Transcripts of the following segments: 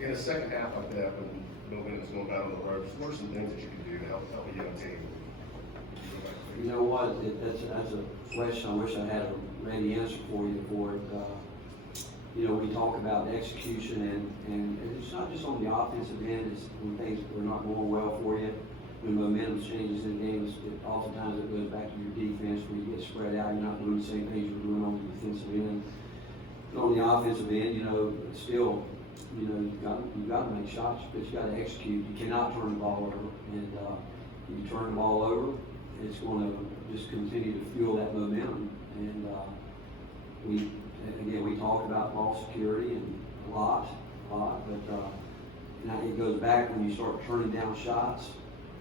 In a second half like that, when no win is going down on the ropes, what are some things that you can do to help a young team? You know what? That's a question I wish I had a ready answer for you for it. You know, we talk about execution and it's not just on the offensive end. It's when things are not going well for you. When momentum changes in games, oftentimes it goes back to your defense where you get spread out. You're not doing the same things you're doing on the defensive end. But on the offensive end, you know, still, you know, you've got to make shots, but you got to execute. You cannot turn the ball over, and if you turn the ball over, it's going to just continue to fuel that momentum. And we talk about ball security and a lot, but now it goes back when you start turning down shots.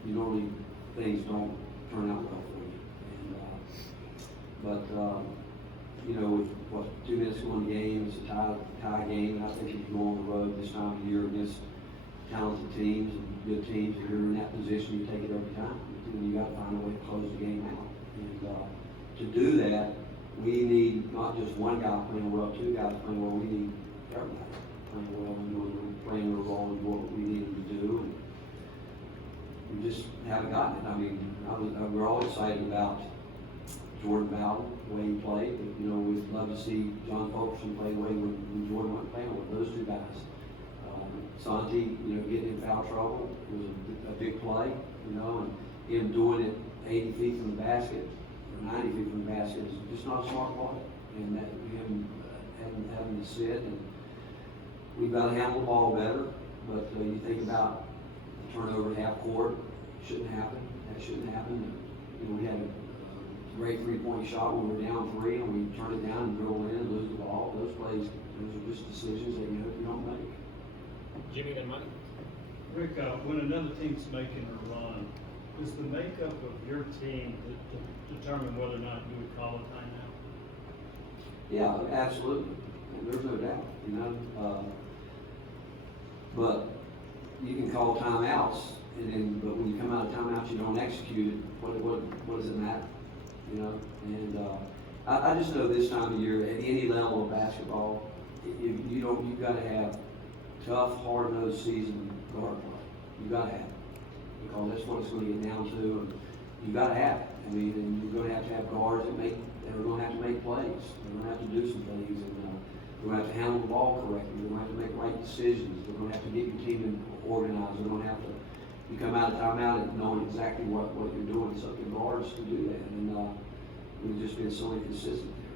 Normally things don't turn out well for you. You know, with 2 minutes to go in the game, it's a tie game, and I think if you go on the road this time of year against talented teams and good teams, if you're in that position, you take it every time. You got to find a way to close the game out. And to do that, we need not just one guy playing well, 2 guys playing well. We need everybody playing well and playing their role and what we need them to do. And we just haven't gotten it. I mean, we're all excited about Jordan Bowden, the way he played. But, you know, we'd love to see John Fulkerson play the way when Jordan went playing with those 2 guys. Santi, you know, getting in foul trouble was a big play, you know, and him doing it 80 feet from the basket or 90 feet from the basket is just not a smart play. And that him having to sit, and we've got to handle the ball better. But you think about the turnover at half court, shouldn't happen. That shouldn't happen. You know, we had a great 3-point shot when we were down 3, and we turn it down and dribble in and lose the ball. Those plays, those are just decisions that you don't make. Jimmy, then Mike. Rick, when another team's making a run, does the makeup of your team determine whether or not you would call a timeout? Yeah, absolutely. There's no doubt, you know. But you can call timeouts, but when you come out of timeouts, you don't execute it. What does it matter? You know. And I just know this time of year, at any level of basketball, you've got to have tough, hard-nosed season guard play. You've got to have it, because that's what it's going to get down to, and you've got to have it. I mean, and you're going to have guards that are going to have to make plays. They're going to have to do some things, and they're going to have to handle the ball correctly. They're going to have to make right decisions. They're going to have to get your team organized. They're going to have to, you come out of timeout and knowing exactly what you're doing. It's up to guards to do that, and we've just been so inconsistent there.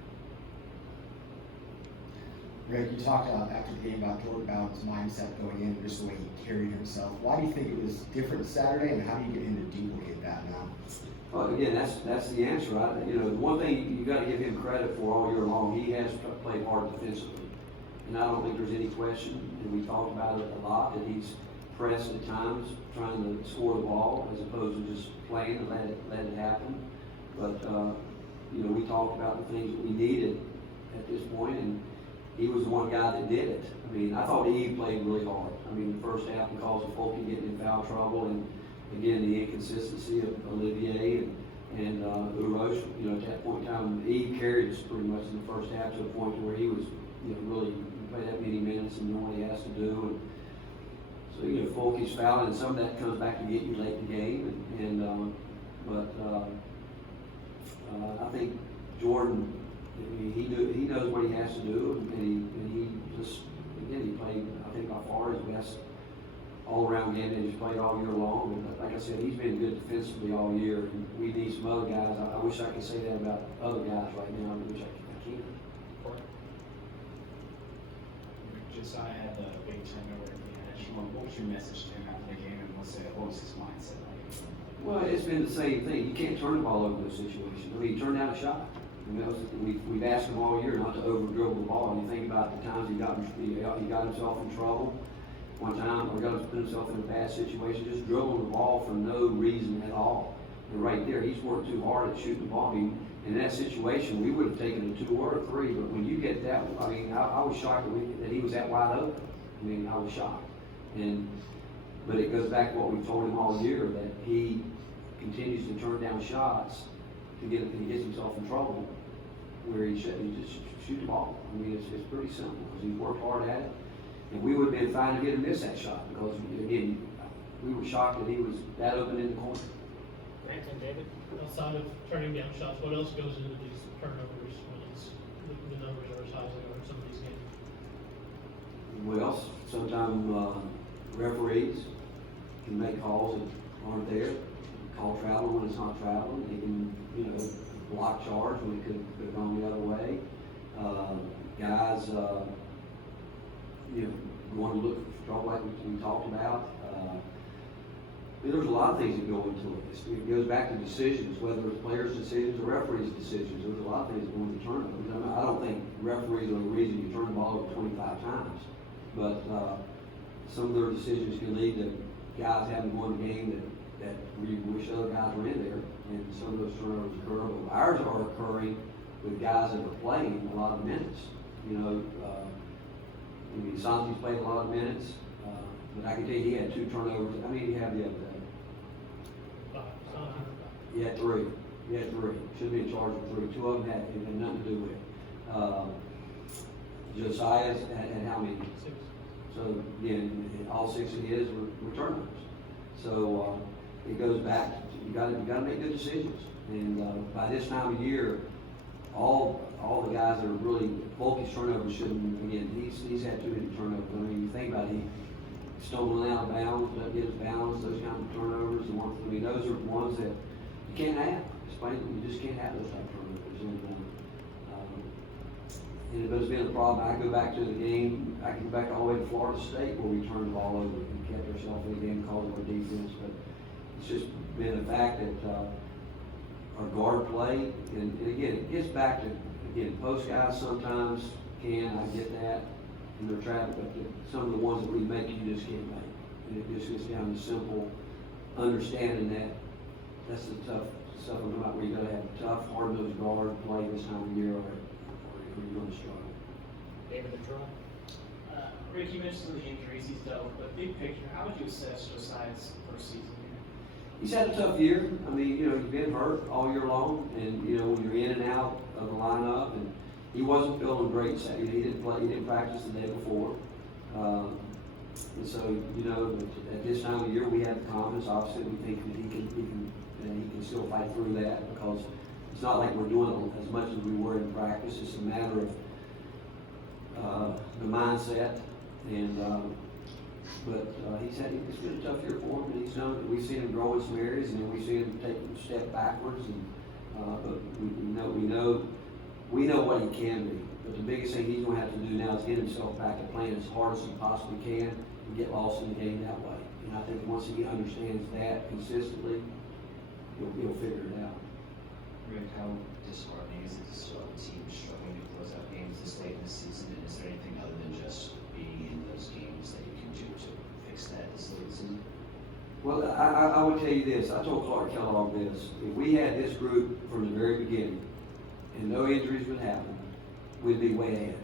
Greg, you talked after the game about Jordan Bowden's mindset going in, just the way he carried himself. Why do you think it was different Saturday, and how do you get him to duplicate that now? Well, again, that's the answer. You know, the one thing you got to give him credit for all year long, he has played hard defensively, and I don't think there's any question. And we talked about it a lot, that he's pressed at times, trying to score the ball as opposed to just playing and let it happen. But you know, we talked about the things that we needed at this point, and he was the one guy that did it. I mean, I thought he played really hard. I mean, the first half because of Folky getting in foul trouble, and again, the inconsistency of Olivier and Urosh. You know, at that point in time, he carried us pretty much in the first half to the point where he was, you know, really play that many minutes and know what he has to do. And so, you know, Folky's fouling, and some of that comes back to get you late in the game. I think Jordan, I mean, he knows what he has to do, and he just, again, he played, I think, by far his best all-around game that he's played all year long. And like I said, he's been good defensively all year, and we need some other guys. I wish I could say that about other guys right now, which I can't. Josiah had the big turnover at the end. What was your message to him after the game, and what was his mindset like? Well, it's been the same thing. You can't turn the ball over in those situations. I mean, turn down a shot. You know, we've asked him all year not to over-dribble the ball. And you think about the times he got himself in trouble. One time, or got himself in a bad situation, just dribbling the ball for no reason at all. And right there, he's worked too hard at shooting the ball. I mean, in that situation, we would have taken a 2 or a 3. But when you get that, I mean, I was shocked that he was that wide open. I mean, I was shocked. But it goes back to what we've told him all year, that he continues to turn down shots to get, he gets himself in trouble where he just shoot the ball. I mean, it's pretty simple because he's worked hard at it. And we would have been fine to get him miss that shot, because, again, we were shocked that he was that open in the corner. Grant and David? Outside of turning down shots, what else goes into these turnovers when it's, the numbers are as high as they are in some of these games? Well, sometimes referees can make calls that aren't there, call travel when it's not traveling, they can, block charge when it could have gone the other way. Guys, going to look for trouble like we talked about. There's a lot of things that go into it. It goes back to decisions, whether it's players' decisions or referees' decisions. There's a lot of things that go into turnovers. I don't think referees are the reason you turn the ball over 25 times. But some of their decisions can lead to guys having won the game that we wish other guys were in there, and some of those turnovers occur. But ours are occurring with guys that are playing a lot of minutes. Santi's played a lot of minutes, but I can tell you he had 2 turnovers. How many did he have the other day? 5. He had 3. He had 3. Should be in charge of 3. 2 of them had nothing to do with it. Josiah's had how many? 6. So again, all 6 of his were turnovers. So it goes back. You got to make good decisions. And by this time of year, all the guys that are really bulky turnovers shouldn't. Again, he's had too many turnovers. I mean, you think about it, he stolen out of bounds, doesn't get his balance, those kind of turnovers. Those are ones that you can't have. You just can't have those type of turnovers. And if there's been a problem, I go back to the game. I can go back all the way to Florida State where we turned the ball over and kept ourselves in the game, called our defense. But it's just been the fact that our guard play, and again, it gets back to, post guys sometimes can, I get that, and they're traffic, but some of the ones that we make, you just can't make. And it just gets down to simple understanding that that's the tough stuff about where you gotta have tough, hard-nosed guard play this time of year, or you're gonna struggle. David and Troy? Rick, you mentioned some of the injuries he's dealt with, but big picture, how would you assess Josiah's first season here? He's had a tough year. I mean, he's been hurt all year long, and when you're in and out of the lineup, and he wasn't feeling great. So he didn't play. He didn't practice the day before, and so at this time of year, we have confidence. Obviously, we think that he can still fight through that, because it's not like we're doing as much as we were in practice. It's a matter of the mindset, and but it's been a tough year for him, and he's done. We've seen him grow in some areas, and then we've seen him take a step backwards. And but we know what he can be. But the biggest thing he's going to have to do now is get himself back to playing as hard as he possibly can and get lost in the game that way. And I think once he understands that consistently, he'll figure it out. Rick, how disheartening is it to still have a team struggling to close out games this late in the season? And is there anything other than just being in those games that you can do to fix that this late season? Well, I would tell you this. I told Clark Kellogg this. If we had this group from the very beginning and no injuries would happen, we'd be way ahead.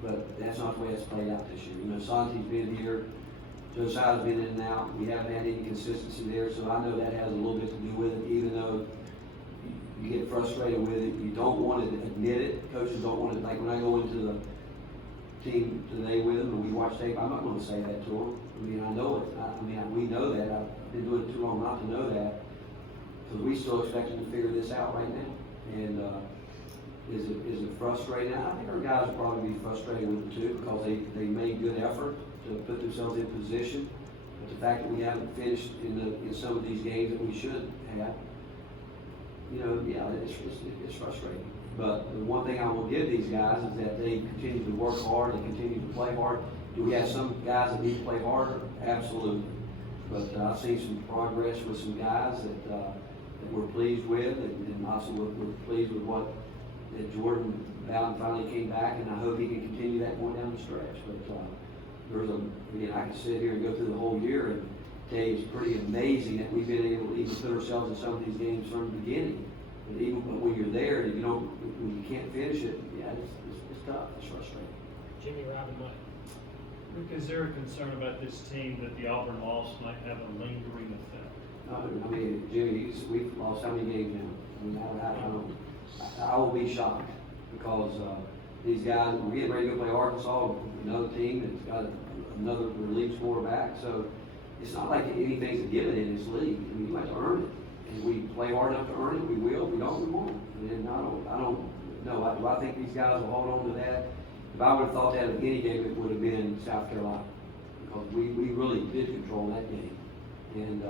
But that's not the way it's played out this year. Santi's been here. Josiah's been in and out. We haven't had any consistency there, so I know that has a little bit to do with it, even though you get frustrated with it. You don't want to admit it. Coaches don't want to, like when I go into the team today with them and we watch tape, I'm not going to say that to them. I mean, I know it. We know that. I've been doing it too long not to know that, because we still expect them to figure this out right now. And is it frustrating? I think our guys will probably be frustrated with it too, because they made good effort to put themselves in position. But the fact that we haven't finished in some of these games that we should have, it's frustrating. But the one thing I will give these guys is that they continue to work hard, they continue to play hard. Do we have some guys that need to play harder? Absolutely. But I've seen some progress with some guys that we're pleased with, and also we're pleased with what that Jordan Bowden finally came back, and I hope he can continue that going down the stretch. But I can sit here and go through the whole year and tell you it's pretty amazing that we've been able to even put ourselves in some of these games from the beginning. But even when you're there, and when you can't finish it, it's tough. It's frustrating. Jimmy, Rob, and Mike? Rick, is there a concern about this team that the Auburn loss might have a lingering effect? Jimmy, we've lost how many games now? I will be shocked, because these guys, we're getting ready to go play Arkansas, another team that's got a another league's quarterback. So it's not like anything's a given in this league. I mean, you have to earn it. And we play hard enough to earn it, we will. If we don't, we won't. And I don't know. Do I think these guys will hold on to that? If I would have thought that of any game, it would have been South Carolina. Because we really did control that game. And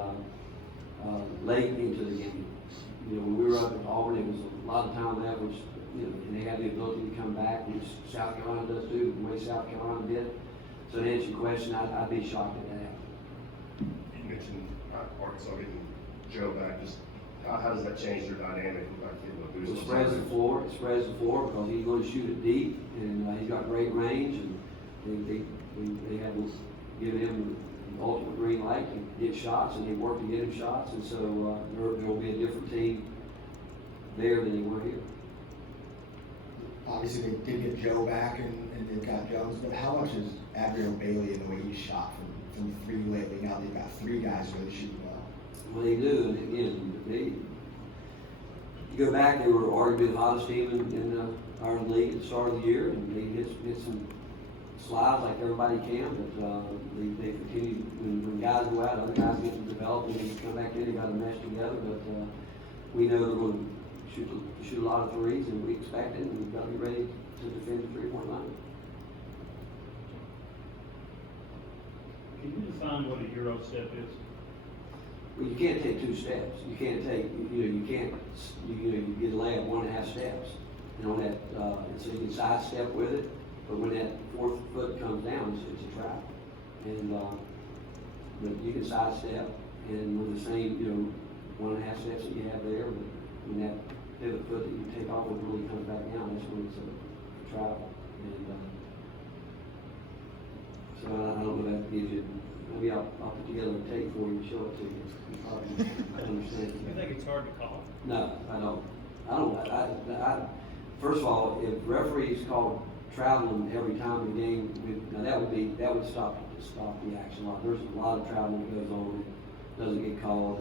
late into the game, you know, when we were up at Auburn, it was a lot of time left, which, you know, and they had the ability to come back, which South Carolina does too, the way South Carolina did. So to answer your question, I'd be shocked at that. You mentioned Arkansas getting Joe back. Just how does that change their dynamic? Like, It spreads the floor. It spreads the floor because he's going to shoot it deep, and he's got great range, and they have given him the ultimate green light to get shots, and they work to get him shots, and so there will be a different team there than they were here. Obviously, they did get Joe back, and they've got Jones, but how much is Adriel Bailey and the way he's shot from three lately? Now they've got three guys really shooting well. Well, they do, and again, you go back, they were arguably the hottest team in our league at the start of the year, and they hit some slides like everybody can, but they continue, when guys go out, other guys get to develop, and they come back in, they got to mesh together, but we know they're going to shoot a lot of threes, and we expect it, and we've got to be ready to defend the three-point line. Can you define what a Euro step is? Well, you can't take two steps. You can't take, you get a layup 1.5 steps. And on that, so you can sidestep with it, but when that fourth foot comes down, it's a trap. And, but you can sidestep, and with the same, 1.5 steps that you have there, but when that pivot foot that you take off, it really comes back down, that's when it's a trap. And, so I don't know if that gives you, maybe I'll put together a tape for you and show it to you. You probably understand. You think it's hard to call? No, I don't. First of all, if referees call traveling every time the game, now that would stop the action a lot. There's a lot of traveling that goes on, that doesn't get called.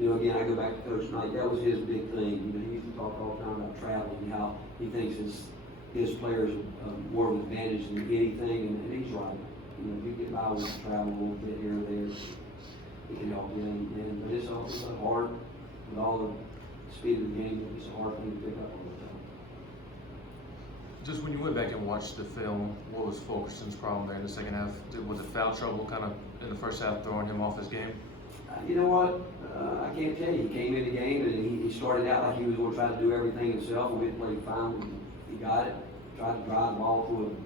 And, again, I go back to Coach Knight, that was his big thing. He used to talk all the time about traveling and how he thinks his players are more of an advantage than anything, and he's right. If you get by with travel a little bit here or there, it can help you. But it's also hard, with all the speed of the game, it's a hard thing to pick up all the time. Just when you went back and watched the film, what was Fulkerson's problem there in the second half? Was it foul trouble kind of in the first half throwing him off his game? You know what? I can't tell you. He came in the game and he started out like he was going to try to do everything himself, and we played fine. He got it, tried to drive the ball through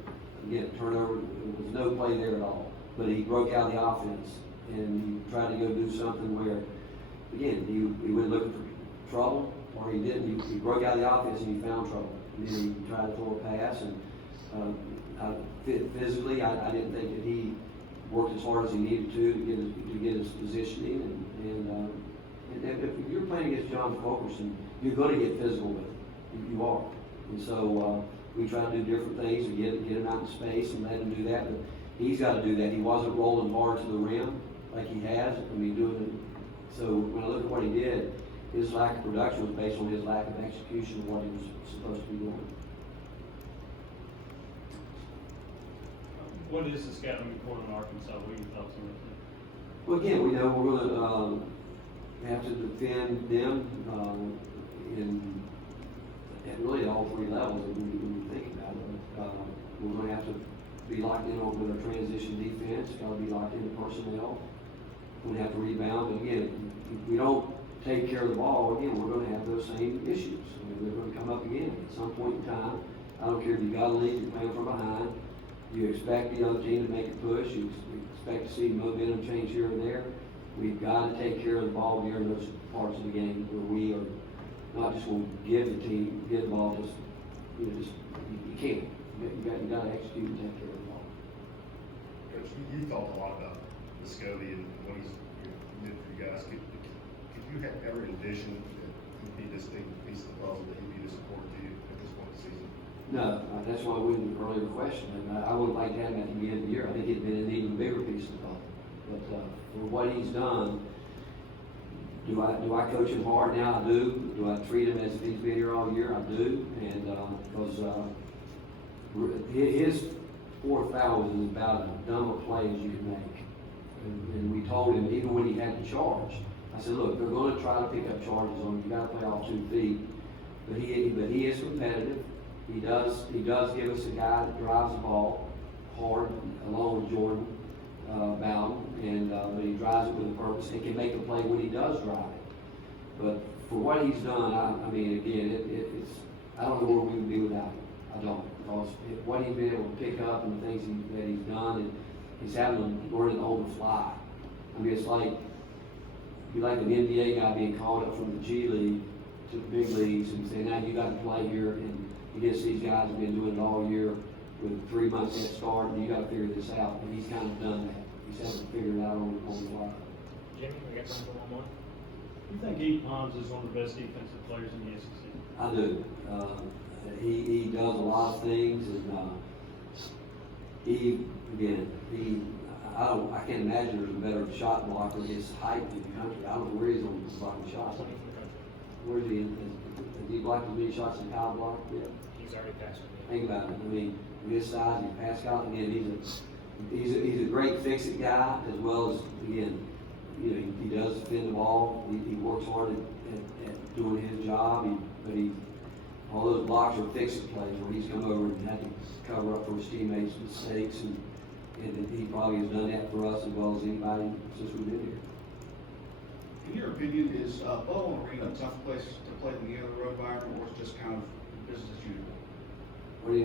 a turnover. There was no play there at all. But he broke out the offense, and he tried to go do something where, again, he went looking for trouble, or he didn't. He broke out the offense and he found trouble. And then he tried to throw a pass, and physically, I didn't think that he worked as hard as he needed to get his positioning. And if you're playing against John Fulkerson, you're going to get physical with him. You are. And so we try to do different things to get him out in space and let him do that. But he's got to do that. He wasn't rolling hard to the rim like he has. Doing it. So when I look at what he did, his lack of production was based on his lack of execution of what he was supposed to be doing. What is the scouting report on Arkansas? What are your thoughts on that? Well, again, we know we're going to have to defend them at really all three levels when you think about it. We're going to have to be locked in with our transition defense. Got to be locked into personnel. We're going to have to rebound. But again, if we don't take care of the ball, again, we're going to have those same issues. They're going to come up again at some point in time. I don't care if you got a lead, you're playing from behind. You expect the other team to make a push. You expect to see momentum change here and there. We've got to take care of the ball during those parts of the game where we are not just going to give the ball, you can't. You got to execute and take care of the ball. Coach, you thought a lot about Viscovi and what he's did for you guys. Could you have ever envisioned that he'd be this big piece of the puzzle, that he'd be this important to you at this point in the season? No, that's why I wouldn't earlier question. I would like to have him at the beginning of the year. I think he'd been an even bigger piece of the puzzle. But for what he's done, do I coach him hard now? I do. Do I treat him as if he's been here all year? I do. And because fourth foul was about as dumb a play as you can make. And we told him, even when he had to charge, I said, look, they're gonna try to pick up charges on you, you gotta play off 2 feet. But he is competitive. He does give us a guy that drives the ball hard, along with Jordan, Bowden, and, but he drives it with a purpose, and can make a play when he does drive it. But for what he's done, I mean, again, it's, I don't know where we would be without him. I don't, because what he's been able to pick up and the things that he's done, and he's having to learn it on the fly. I mean, it's like, be like an NBA guy being called up from the G League to the big leagues and saying, now you got to play here, and against these guys who've been doing it all year with 3 months head start, and you got to figure this out. And he's kind of done that. He's having to figure it out on the fly. Jimmy, we got time for one more? You think E. Pons is one of the best defensive players in the SEC? I do. He does a lot of things, and I can't imagine there's a better shot blocker at his height in the country. I don't know where he's on blocking shots. Where's he? Has he blocked as many shots as Kyle blocked? Yeah. He's already passed me. Think about it. I mean, with his size, he passed Kyle. Again, he's a great fix-it guy, as well as, again, you know, he does defend the ball. He works hard at doing his job. All those blocks are fix-it plays where he's come over and had to cover up for his teammates' mistakes, and he probably has done that for us as well as anybody since we've been here. In your opinion, is Bowling Arena a tough place to play in the other road environment, or is it just kind of business as usual? What do you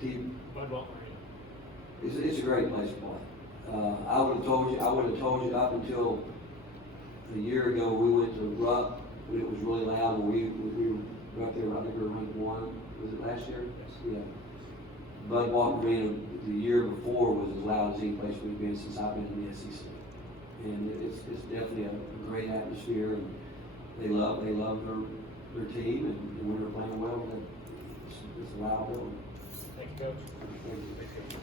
think? Bud Walton Arena. It's a great place to play. I would have told you up until a year ago, we went to Rupp when it was really loud, and we were up there, I think we were ranked 1. Was it last year? Yeah. Bud Walton Arena the year before was as loud as any place we've been since I've been in the SEC. And it's definitely a great atmosphere, and they love their team, and when they're playing well, it's a loud building. Thank you, Coach. Thank you.